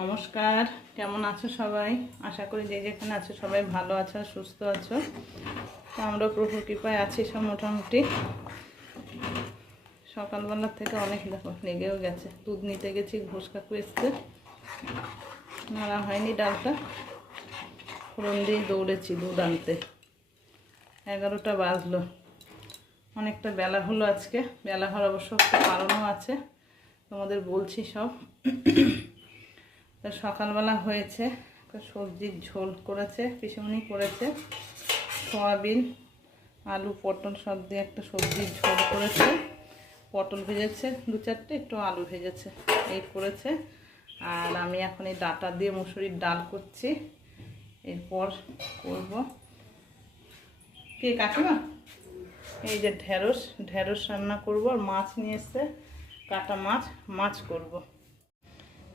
নমস্কার, কেমন আছো সবাই? আশা করি যে যেখানে আছো সবাই ভালো আছো, সুস্থ আছো। তো আমরা প্রভুর কৃপায় আছি সব মোটামুটি। সকালবেলার থেকে অনেক দেখো লেগেও গেছে। দুধ নিতে গেছি, ঘোষ কাকু এসছে, নাড়া হয়নি ডালটা, ফোড়ন দিয়ে দৌড়েছি দুধ আনতে। 11টা বাজলো, অনেকটা বেলা হলো আজকে। বেলা হওয়ার অবশ্য একটা কারণও আছে, তোমাদের বলছি সব। তো সকালবেলা হয়েছে সবজির ঝোল করেছে, পিসুমনি করেছে, সয়াবিন আলু পটল সব দিয়ে একটা সবজির ঝোল করেছে, পটল ভেজেছে 2-4টে, একটু আলু ভেজেছে, এই করেছে। আর আমি এখন এই ডাটা দিয়ে মুসুরির ডাল করছি, এরপর করব কে কাকিমা এই যে ঢেঁড়স রান্না করব। আর মাছ নিয়ে এসছে, কাটা মাছ করব।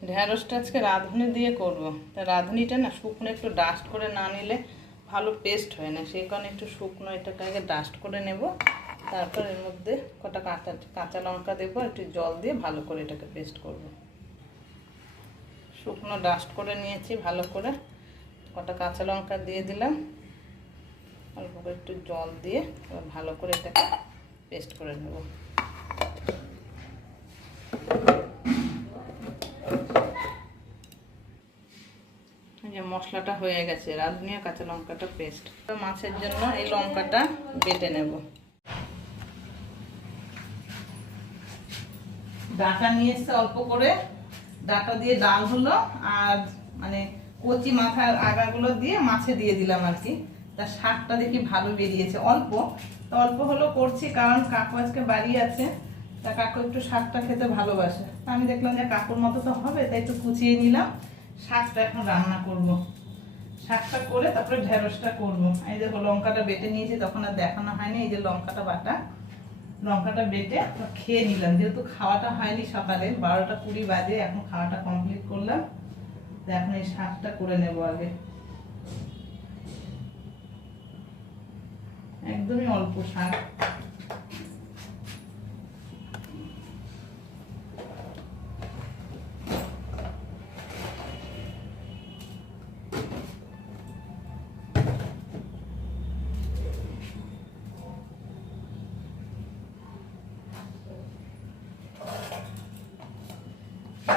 ঢেঁড়সটা আজকে রাঁধুনি দিয়ে করব। তা রাঁধুনিটা না শুকনো একটু ডাস্ট করে না নিলে ভালো পেস্ট হয় না, সেই কারণে একটু শুকনো এটাকে আগে ডাস্ট করে নেব। তারপর এর মধ্যে কটা কাঁচা লঙ্কা দেবো, একটু জল দিয়ে ভালো করে এটাকে পেস্ট করব। শুকনো ডাস্ট করে নিয়েছি ভালো করে, কটা কাঁচা লঙ্কা দিয়ে দিলাম, অল্প করে একটু জল দিয়ে ভালো করে এটাকে পেস্ট করে নেব। যে মশলাটা হয়ে গেছে, রাঁধুনি আর কাঁচা লঙ্কাটা পেস্ট। মাছের জন্য এই লঙ্কাটা বেটে নেব। ডাটা নিয়ে এসছে অল্প করে, ডাটা দিয়ে ডাল হলো, আর মানে কচি মাথার আগাগুলো দিয়ে মাছে দিয়ে দিলাম আর কি। তার শাকটা দেখি ভালো বেরিয়েছে, অল্প তো অল্প হলো করছি, কারণ কাকু আজকে বাড়ি আছে। তা কাকু একটু শাকটা খেতে ভালোবাসে, আমি দেখলাম যে কাকুর মতো তো হবে, তাই একটু কুচিয়ে নিলাম। শাকটা এখন রান্না করব, শাকটা করে তারপরে ঢেঁড়সটা করব। এই দেখো লঙ্কাটা বেটে নিয়েছি, তখন আর দেখানো হয়নি। এই যে লঙ্কাটা বাটা, লঙ্কাটা বেটে খেয়ে নিলাম, যেহেতু খাওয়াটা হয়নি সকালে। 12টা 20 বাজে, এখন খাওয়াটা কমপ্লিট করলাম। তো এখন এই শাকটা করে নেব আগে, একদমই অল্প শাক।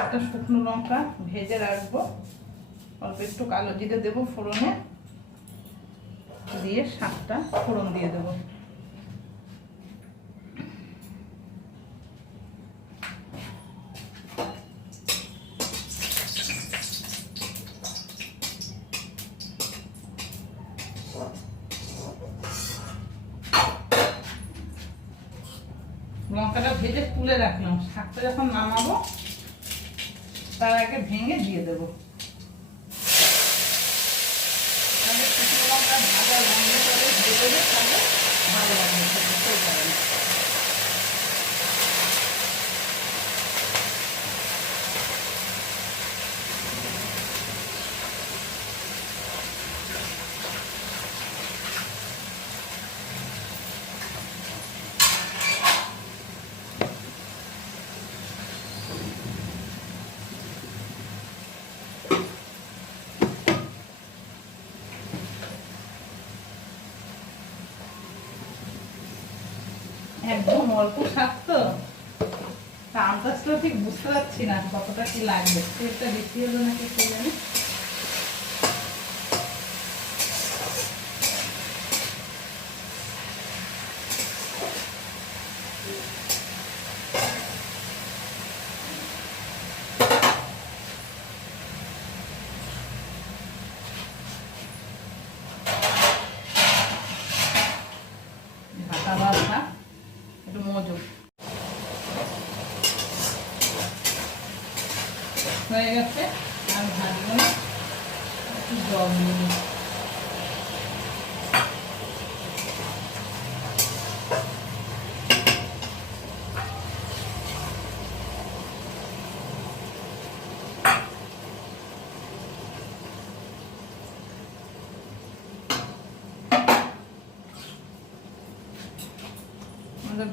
একটা শুকনো লঙ্কা ভেজে রাখবো, অল্প একটু কালো জিরে দেবো ফোড়নে, দিয়ে শাকটা ফোড়ন দিয়ে দেবো। লঙ্কাটা ভেজে তুলে রাখলাম, শাকটা যখন নামাবো তার আগে ভেঙে দিয়ে দেবো। শুকনো লঙ্কা ভাজা বন্ধ করে দিয়ে দেবে, তাহলে ভালো লাগবে। একদম অল্প শাক তো, আন্দাজটা ঠিক বুঝতে পারছি না কতটা কি লাগবে। তেলটা বেশি হলো নাকি কে জানে। ঢাকা বাঁধা একটু মজুর হয়ে গেছে। আর ভাজবো না, একটু জল দিয়ে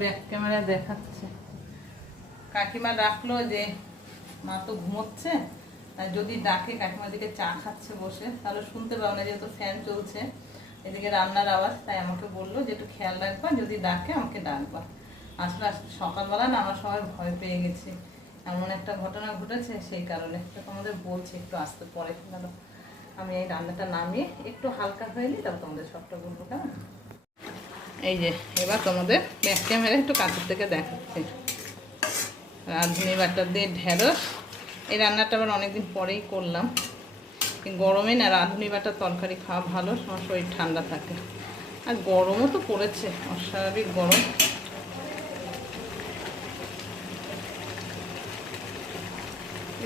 ব্যাক ক্যামেরা দেখাচ্ছে। কাকিমা ডাকলো যে মা তো ঘুমোচ্ছে, আর যদি ডাকে কাকিমা দিকে চা খাচ্ছে বসে, তাহলে শুনতে পাবো না, যেহেতু ফ্যান চলছে এদিকে রান্নার আওয়াজ। তাই আমাকে বললো যে একটু খেয়াল রাখবা, যদি ডাকে আমাকে ডাকবা। আসলে সকালবেলা না আমরা সবাই ভয় পেয়ে গেছি, এমন একটা ঘটনা ঘটেছে, সেই কারণে তো তোমাদের বলছি একটু আসতে পরে গেল। আমি এই রান্নাটা নামিয়ে একটু হালকা হয়ে নিই, তারপর তোমাদের সবটা বলবো কেমন। এই যে এবার তোমাদের ব্যাক ক্যামেরা একটু কাছের থেকে দেখাচ্ছি। রাঁধুনি বাটা দিয়ে ঢেঁড়স, এই রান্নাটা আবার অনেকদিন পরেই করলাম। গরমে না রাঁধুনি বাটার তরকারি খাওয়া ভালো, আমার শরীর ঠান্ডা থাকে। আর গরমও তো পড়েছে, অস্বাভাবিক গরম।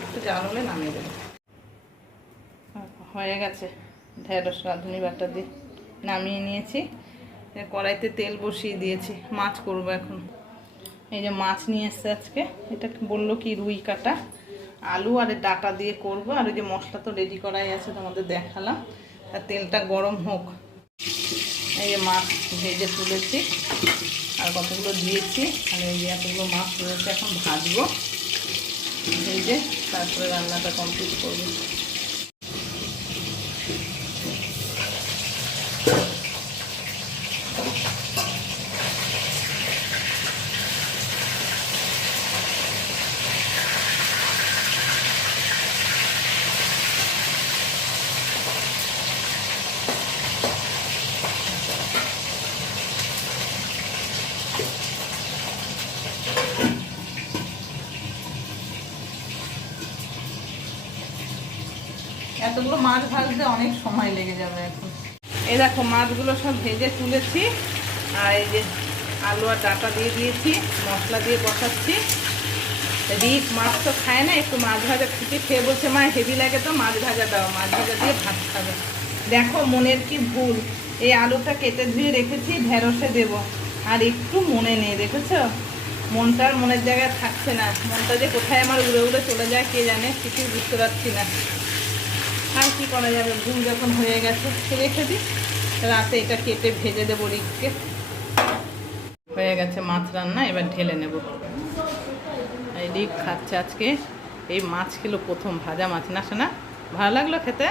একটু জাল হলে নামিয়ে দেবো। হয়ে গেছে ঢেঁড়স রাঁধুনি বাটা দিয়ে নামিয়ে নিয়েছি। কড়াইতে তেল বসিয়ে দিয়েছি, মাছ করবো এখন। এই যে মাছ নিয়ে এসছে আজকে, এটা বললো কি রুই কাটা, আলু আর ডাটা দিয়ে করবো। আর ওই যে মশলা তো রেডি করাই আছে, তোমাদের দেখালাম। আর তেলটা গরম হোক। এই যে মাছ ভেজে তুলেছি, আর কতগুলো দিয়েছি, আর এই যে এতগুলো মাছ রয়েছে, এখন ভাজবো ভেজে, তারপরে রান্নাটা কমপ্লিট করবো। এতগুলো মাছ ভাজতে অনেক সময় লেগে যাবে এখন। এই দেখো মাছগুলো সব ভেজে তুলেছি, আর এই যে আলু আর ডাটা দিয়ে দিয়েছি, মশলা দিয়ে বসাচ্ছি। রিক মাছ তো খায় না, একটু মাছ ভাজা খুঁটি খেয়ে বলছে মা হেভি লাগে তো মাছ ভাজা দাও, মাছ ভাজা দিয়ে ভাত খাবে। দেখো মনের কি ভুল, এই আলুটা কেটে ধুয়ে রেখেছি ঢেঁড়সে দেব, আর একটু মনে নেই, দেখেছো? মনটার মনের জায়গায় থাকছে না, মনটা যে কোথায় আমার উড়ে উড়ে চলে যায় কে জানে, কিছুই বুঝতে পারছি না। আর কি করা যাবে, ভুল যখন হয়ে গেছে রেখে দিই, রাতে এটা কেটে ভেজে দেবো রিককে। হয়ে গেছে মাছ রান্না, এবার ঢেলে নেব। এই রিক খাচ্ছে আজকে, এই মাছ খেলো প্রথম, ভাজা মাছ না শোনা, ভালো লাগলো খেতে।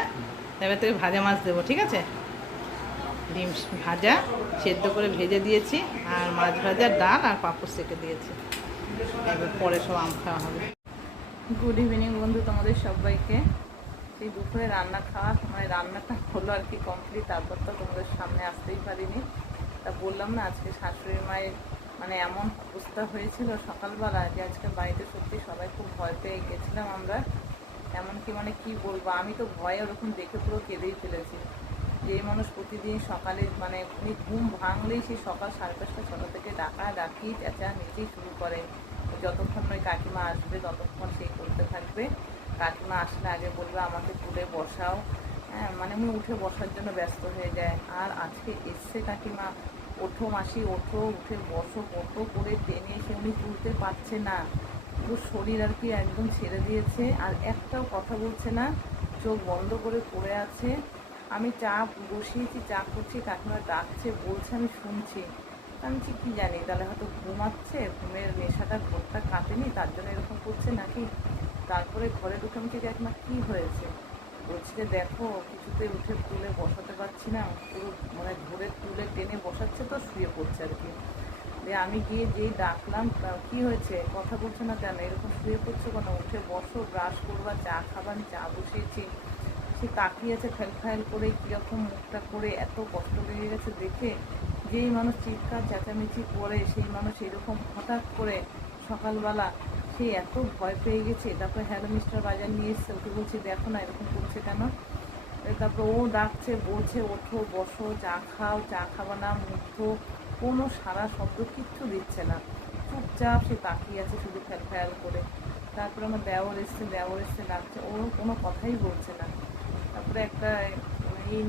এবার থেকে ভাজা মাছ দেবো, ঠিক আছে? ডিম ভাজা সেদ্ধ করে ভেজে দিয়েছি, আর মাছ ভাজা, ডাল আর পাঁপড় সেঁকে দিয়েছি। এবার পরে সব আম খাওয়া হবে। গুড ইভিনিং বন্ধু তোমাদের সবাইকে। সেই দুপুরে রান্না খাওয়া, মানে রান্নাটা হলো আর কি কমপ্লিট, তারপর তো তোমাদের সামনে আসতেই পারিনি। তা বললাম না আজকে শাশুড়ি মায়ের মানে এমন অবস্থা হয়েছিল সকালবেলা, যে আজকে বাড়িতে সত্যি সবাই খুব ভয় পেয়ে গেছিলাম আমরা। এমনকি মানে কি বলবো, আমি তো ভয়ে ওরকম দেখে পুরো কেঁদেই ফেলেছি। যে মানুষ প্রতিদিন সকালে মানে উনি ঘুম ভাঙলেই সেই সকাল 5:30 6টা থেকে ডাকি চেঁচা নিচেই শুরু করে। যতক্ষণ ওই কাকিমা আসবে ততক্ষণ সেই করতে থাকবে। কাকিমা আসলে আগে বলবে আমাকে তুলে বসাও, হ্যাঁ মানে উনি উঠে বসার জন্য ব্যস্ত হয়ে যায়। আর আজকে এসছে কাকিমা, ওঠো মাসি ওঠো, উঠে বসো, কত করে টেনে এসে উনি তুলতে পারছে না, পুরো শরীর আর কি একদম ছেড়ে দিয়েছে, আর একটাও কথা বলছে না, চোখ বন্ধ করে পড়ে আছে। আমি চা বসিয়েছি, চা করছি, কাকিমা ডাকছে বলছে, আমি শুনছি। আমি কি জানি, তাহলে হয়তো ঘুমাচ্ছে, ঘুমের নেশাটা ঘরটা কাটেনি, তার জন্য এরকম করছে নাকি। তারপরে ঘরে ঢুকে আমি কাকিমা কী হয়েছে, বলছি যে দেখো কিছুতে উঠে তুলে বসাতে পারছি না, পুরো মানে ধরে তুলে টেনে বসাচ্ছে তো শুয়ে পড়ছে আর কি। দিয়ে আমি গিয়ে যেই ডাকলাম কি হয়েছে কথা বলছো না কেন, এরকম শুয়ে পড়ছো কেন, উঠে বসো, ব্রাশ করবা, চা খাবার, চা বসিয়েছি। সে তাকিয়েছে ফেল ফাইল করে, কীরকম মুখটা করে, এত কষ্ট লেগে গেছে দেখে। যেই মানুষ চিৎকার চেঁচামেচি করে সেই মানুষ এরকম হঠাৎ করে সকালবেলা, সে এত ভয় পেয়ে গেছে। তারপরে হ্যালো মিস্টার বাজার নিয়ে এসছে, ওকে বলছি দেখো না এরকম করছে কেন। তারপর ও ডাকছে, বলছে ওঠো বসো, চা খাও, চা খাবা না, মুগ্ধ, কোনো সারা শব্দ কিচ্ছু দিচ্ছে না, চুপচাপ সে তাকিয়ে আছে শুধু ফ্যাল করে। তারপরে আমার দেওর এসছে ডাকছে, ও কোনো কথাই বলছে না। তারপরে একটা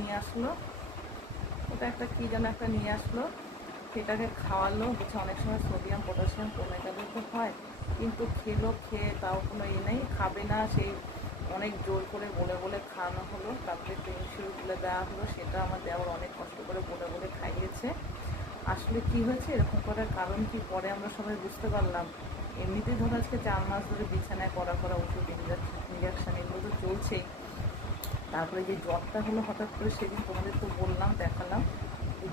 নিয়ে আসলো, ওটা একটা কী যেন একটা নিয়ে আসলো, সেটাকে খাওয়ালো, বলছে অনেক সময় সোডিয়াম পটাশিয়াম কমে গেলে তো হয়, কিন্তু খেয়ে তাও কোনো নেই, খাবে না। সেই অনেক জোর করে বলে খাওয়ানো হলো। তারপরে পেনসিল তুলে দেওয়া হলো, সেটা আমার দেওয়ার অনেক কষ্ট করে বলে খাইয়েছে। আসলে কি হয়েছে এরকম করার কারণ কি পরে আমরা সবাই বুঝতে পারলাম। এমনিতেই ধরো আজকে 4 মাস ধরে বিছানায় করা ওষুধ ইঞ্জেকশন এগুলো তো চলছেই। তারপরে যে জ্বরটা হলো হঠাৎ করে, সেদিন তোমাদের তো বললাম, দেখালাম,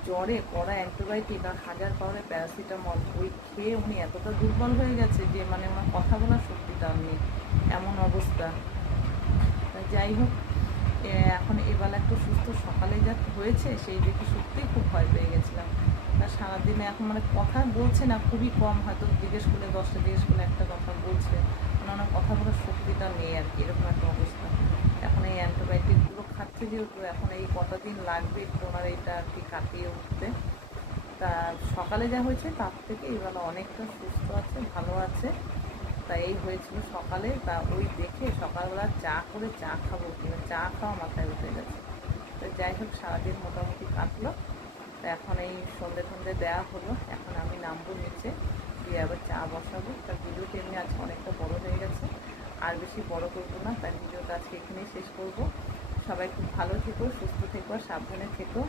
জ্বরে কড়া অ্যান্টিবায়োটিক আর 1000 পাওয়ারের প্যারাসিটামল ওই খেয়ে উনি এতটা দুর্বল হয়ে গেছে যে মানে আমার কথা বলার শক্তিটা নেই, এমন অবস্থা। যাই হোক, এখন এবেলা একটু সুস্থ, সকালে যা হয়েছে সেই দেখে সত্যিই খুব ভয় পেয়ে গেছিলাম। আর সারাদিনে এখন মানে কথা বলছে না, খুবই কম, হয়তো জিজ্ঞেস করলে 10টা জিজ্ঞেস করলে একটা কথা বলছে, মানে ওনার কথা বলার শক্তিটা নেই আর কি, এরকম একটা অবস্থা। এখন এই অ্যান্টিবায়োটিকগুলো খাচ্ছে যেহেতু, এখন এই কটা দিন লাগবে একটু ওনার এইটা আর কি কাটিয়ে উঠতে। তা সকালে যা হয়েছে তার থেকে এবেলা অনেকটা সুস্থ আছে, ভালো আছে। তা এই হয়েছিল সকালে, তা ওই দেখে সকালবেলা চা করে চা খাবো কিনা, চা খাওয়া মাথায় উঠে গেছে। তো যাই হোক, সারাদিন মোটামুটি কাটলো। তো এখন এই সন্ধে দেওয়া হলো, এখন আমি নামবো নিচে, দিয়ে আবার চা বসাবো। তার ভিডিওটি এমনি আজকে অনেকটা বড় হয়ে গেছে, আর বেশি বড় করবো না, তার ভিডিওটা আজকে এখানেই শেষ করব। সবাই খুব ভালো থেকো, সুস্থ থেকো, আর সাবধানে থেকো।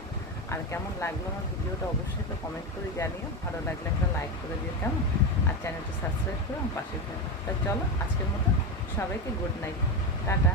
আর কেমন লাগলো আমার ভিডিওটা অবশ্যই একটা কমেন্ট করে জানিও, ভালো লাগলে একটা লাইক করে দিও কেমন, আর চ্যানেলটা সাবস্ক্রাইব করে আমার পাশে থাকো। তা চলো, আজকের মতো সবাইকে গুড নাইট, টাটা।